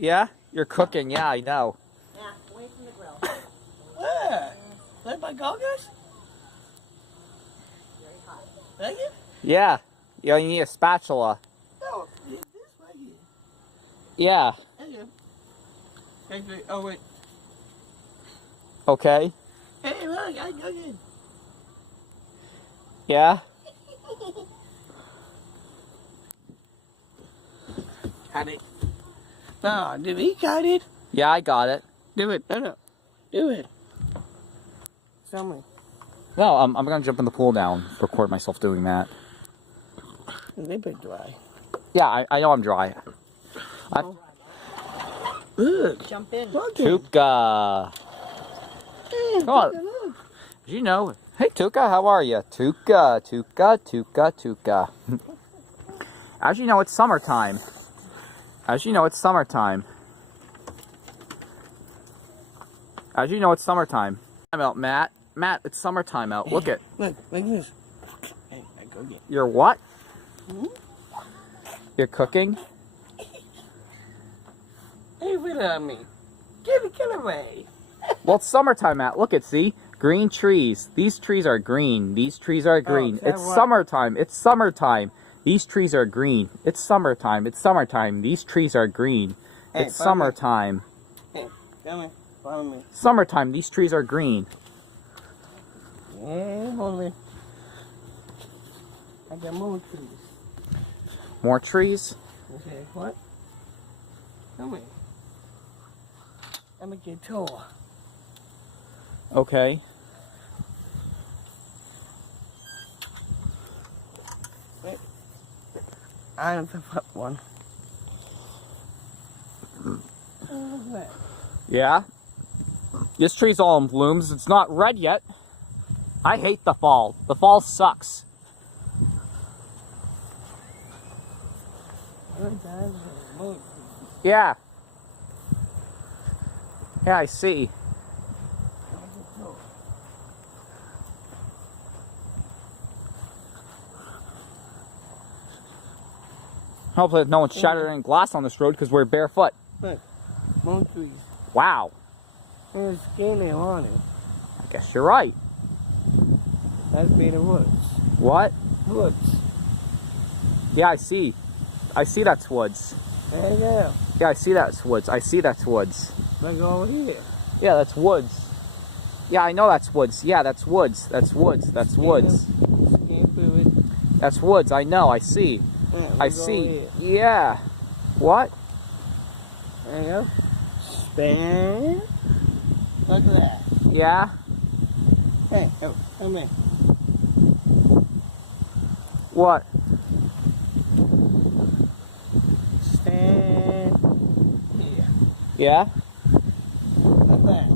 Yeah? You're cooking, yeah, I know. Yeah, away from the grill. Where? Like my goggles? Very hot. Like it? Yeah. You need a spatula. No, this right here. Yeah. Thank you. Thank you. Oh, wait. Okay. Hey, look, I got it. Yeah? Got it. No, did he got it? Yeah, I got it. Do it. No. Do it. Show me. No, I'm gonna jump in the pool now and record myself doing that. They bit dry. Yeah, I know I'm dry. Look. Jump in. Look at Tuka. Hey, Come on. look. You know. Hey, Tuka, how are you? Tuka. As you know, it's summertime. As you know, it's summertime. I'm out, Matt. Matt, it's summertime out. Look it. Look, like this. Hey, I go get. You're what? Hmm? You're cooking? Hey, wait on me. Get away. Well, it's summertime, Matt. Look it, see? Green trees. These trees are green. These trees are green. is that It's what- summertime. It's summertime. These trees are green. It's summertime. It's summertime. These trees are green. Hey, It's follow me. summertime. Hey, come here. Follow me. Summertime. These trees are green. Yeah, hold it. I got more trees. More trees? Okay, what? Come here. Let me get tour. Okay. I have to put one. Yeah? This tree's all in blooms. It's not red yet. I hate the fall. The fall sucks. Yeah. Yeah, I see. Hopefully no one's shattering glass on this road because we're barefoot. Look, more trees. Wow. There's skinny on it. I guess you're right. That's be the woods. What? Woods. Yeah, I see. I see that's woods. There you go. Yeah, I see that's woods. I see that's woods. Look over here. Yeah, that's woods. Yeah, I know that's woods. Yeah, that's woods. That's woods. That's woods. Can't prove it. That's woods. I know. I see. Yeah, I look over see. here. Yeah. What? There you go. Span. Look at that. Yeah. Hey, come here. What? Stand here. Yeah. Look at that.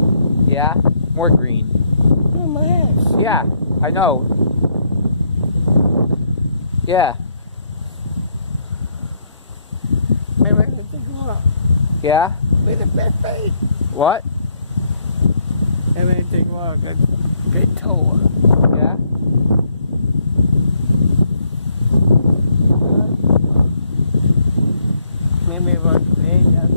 Yeah. More green. Look at my ass. Yeah. I know. Yeah. Maybe I can take a walk. Yeah. With the best face. What? Maybe I can take a walk. Good tour. Yeah. Maybe if I can pay out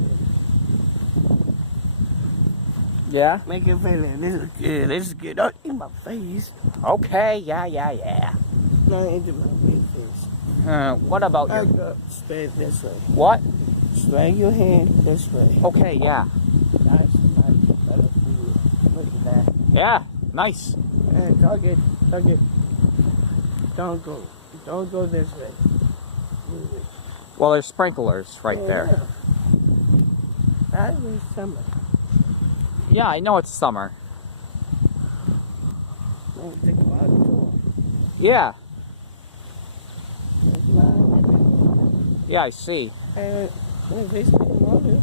Yeah. Make it feel like this is good. This is good. Don't in my face. Okay. Yeah. Not into my face. What about I your... go straight this way. What? Straight your hand this way. Okay. Yeah. That's better for you. Look at that. Yeah. Nice. And tug it. Don't go this way. Move it. Well, there's sprinklers right there. That is summer. Yeah, I know it's summer. Let me take a lot of tour. Yeah. There's a lot of it. Yeah, I see. And there's water.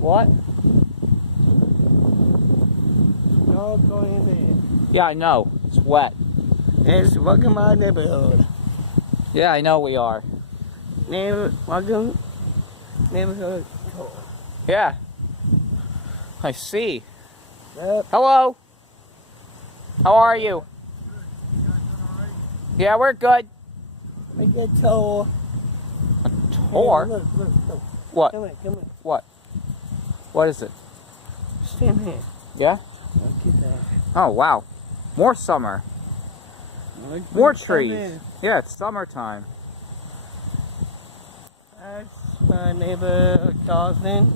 What? Don't go in there. Yeah, I know. It's wet. It's welcome my neighborhood. Yeah, I know we are. Welcome neighborhood tour. Yeah. I see. Yep. Hello. How are you? Yeah, we're good. Make a tour. Tour? Look. What? Come here. What? What is it? Stand here. Yeah? Look at that. Oh, wow. More summer. Look, More look, trees. come in. Yeah, it's summertime. That's my neighbor Dawson.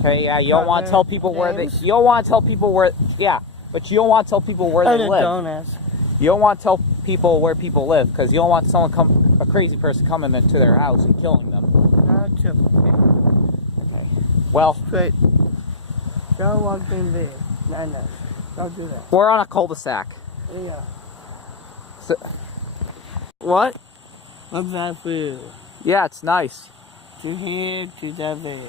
Okay, yeah, you don't want to tell people where they... James. You don't want to tell people where... Yeah, but you don't want to tell people where they live. Donuts. You don't want to tell people where people live, because you don't want a crazy person coming into their house and killing them. Not triple. Okay. Well, Straight. Don't walk in there. No. Don't do that. we're on a cul-de-sac. Yeah. So, what? What's that for you? Yeah, it's nice. To here, to that there.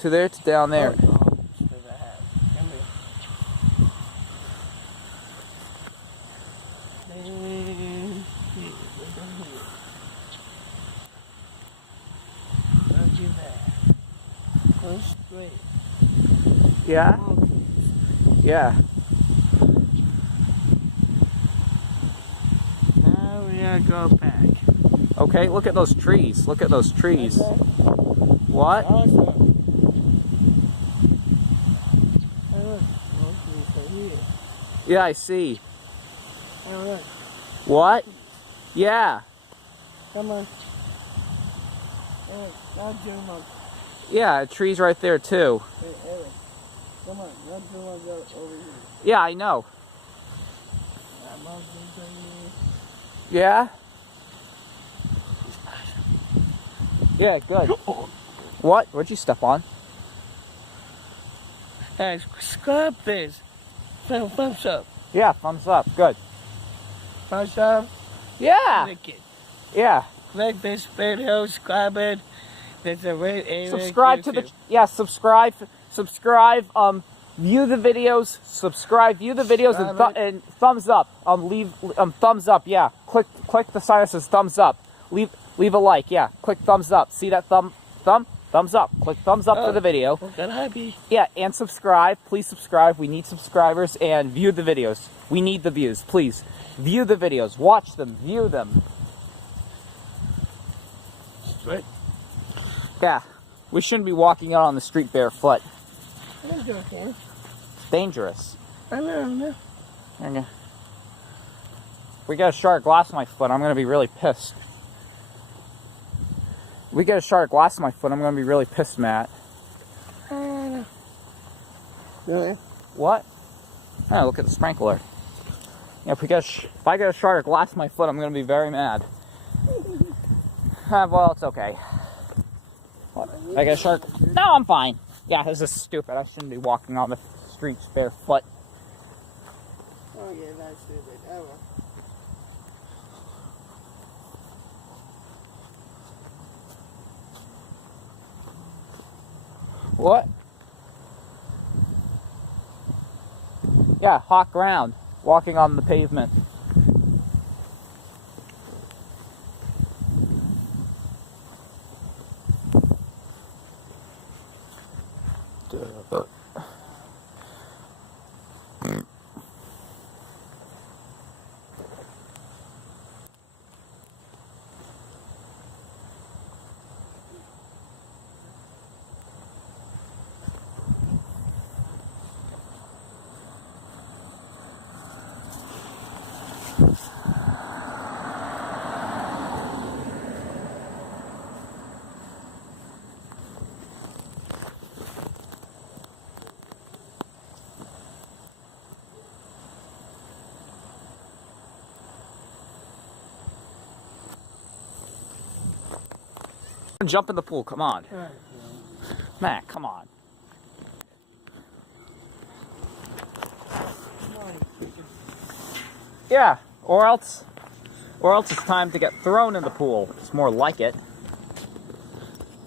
To there, to down there. Oh, to the house. Come here. Then, here, we go here. Don't do that. Go straight. Yeah? Yeah. Now we gotta go back. Okay, look at those trees. Look at those trees. Okay. What? Awesome. Hey, look. Okay, here. Yeah, I see. Hey, look. What? Yeah. Come on. Eric, now zoom up. Yeah, a tree's right there too. Hey, Eric. Come on, now zoom up over here. Yeah, I know. I'm all zoom over Yeah? Yeah, good. What? What'd you step on? here. Hey, subscribe this. Thumbs up. Yeah, thumbs up. Good. Thumbs up. Yeah. Click it. Yeah. Click this video, subscribe it. There's a red area. Subscribe to the... Yeah, subscribe. Subscribe. View the videos. Subscribe. View the videos and thumbs up. Leave thumbs up. Yeah. Click the sign that says thumbs up. Leave a like. Yeah. Click thumbs up. See that thumbs up. Click thumbs up for the video. What can I be? Yeah, and subscribe. Please subscribe. We need subscribers, and view the videos. We need the views. Please view the videos. Watch them. View them. Straight. Yeah. We shouldn't be walking out on the street barefoot. I'm joking. It's dangerous. I know. Okay. If we get a shard of glass in my foot, I'm gonna be really pissed. If we get a shard of glass in my foot, I'm gonna be really pissed, Matt. I know. Really? What? Oh, look at the sprinkler. Yeah, if I get a shard of glass in my foot, I'm gonna be very mad. Well, it's okay. What? I get a shard. No, I'm fine. Yeah, this is stupid. I shouldn't be walking on the streets barefoot. Oh yeah, that's stupid. Ever. What? Yeah, hot ground. Walking on the pavement. Jump in the pool, come on. Matt, come on. Yeah, or else it's time to get thrown in the pool. It's more like it.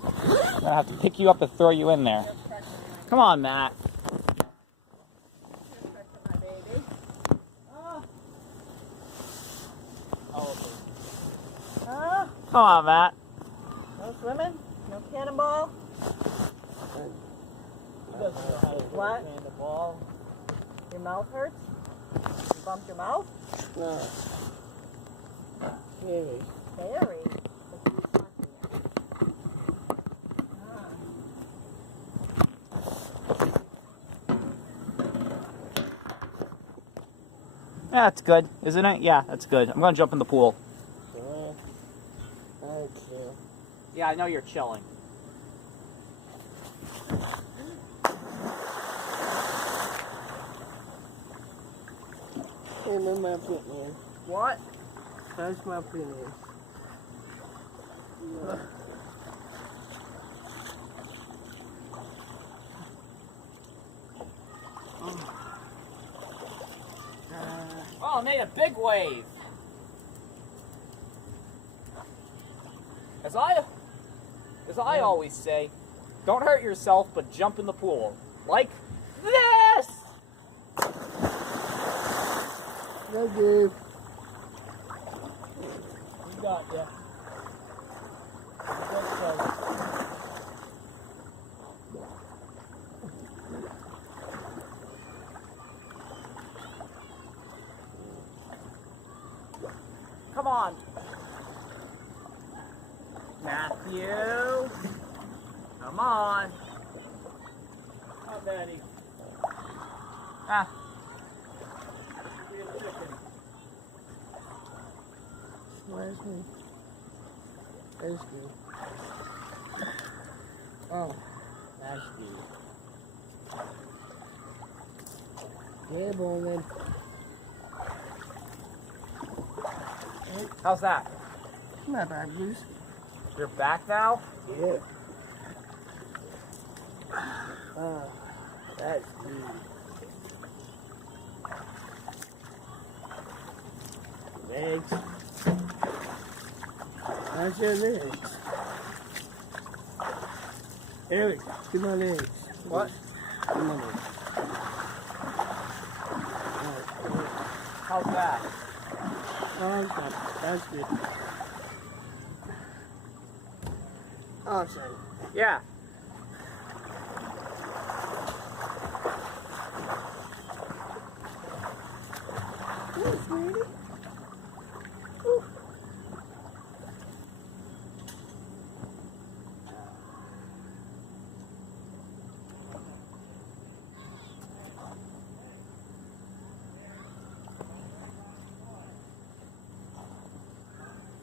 I'm gonna have to pick you up and throw you in there. Come on, Matt. Come on, Matt. No swimming? No cannonball? What? Cannonball. Your mouth hurts? You bumped your mouth? No. Scary. Scary. Yeah, that's good, isn't it? Yeah, that's good. I'm gonna jump in the pool. Okay. Yeah, I know you're chilling. Hey, where's my fitness? What? Where's my fitness? Oh, I made a big wave. As I always say, don't hurt yourself, but jump in the pool. Like this! Thank you. You got ya. Come on. Matthew. Come on. Hi, Daddy. Ah. Where's me? That's good. Oh, that's good. Yeah, Bowman. How's that? Not bad, Bruce. You're back now? Yeah. Oh, that's good. Legs. How's your legs? Eric, see my legs. What? See my legs. How's that? Oh, that's good. Awesome. Yeah. Hey, sweetie.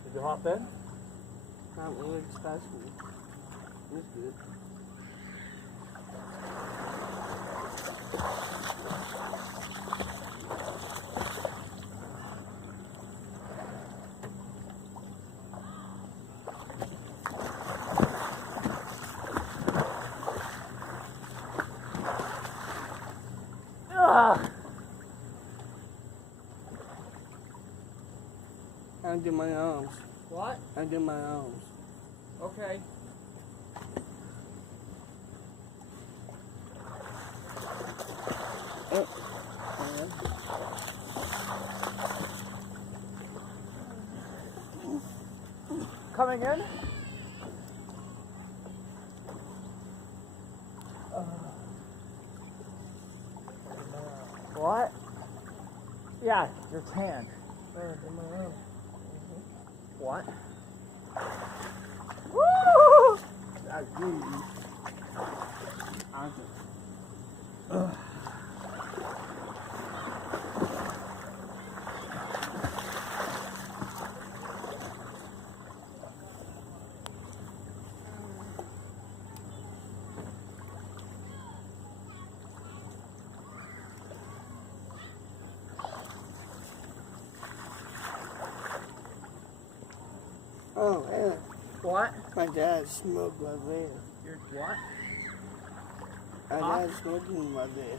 Did you hop in? Not really special. That's good. Ugh. I'll do my arms. What? I'll do my arms. Okay. Coming in? What? Yeah, your tan. What? Woo! That's good. Awesome. Oh, yeah. What? My dad smoked right there. Your what? My Huh? dad's smoking right there.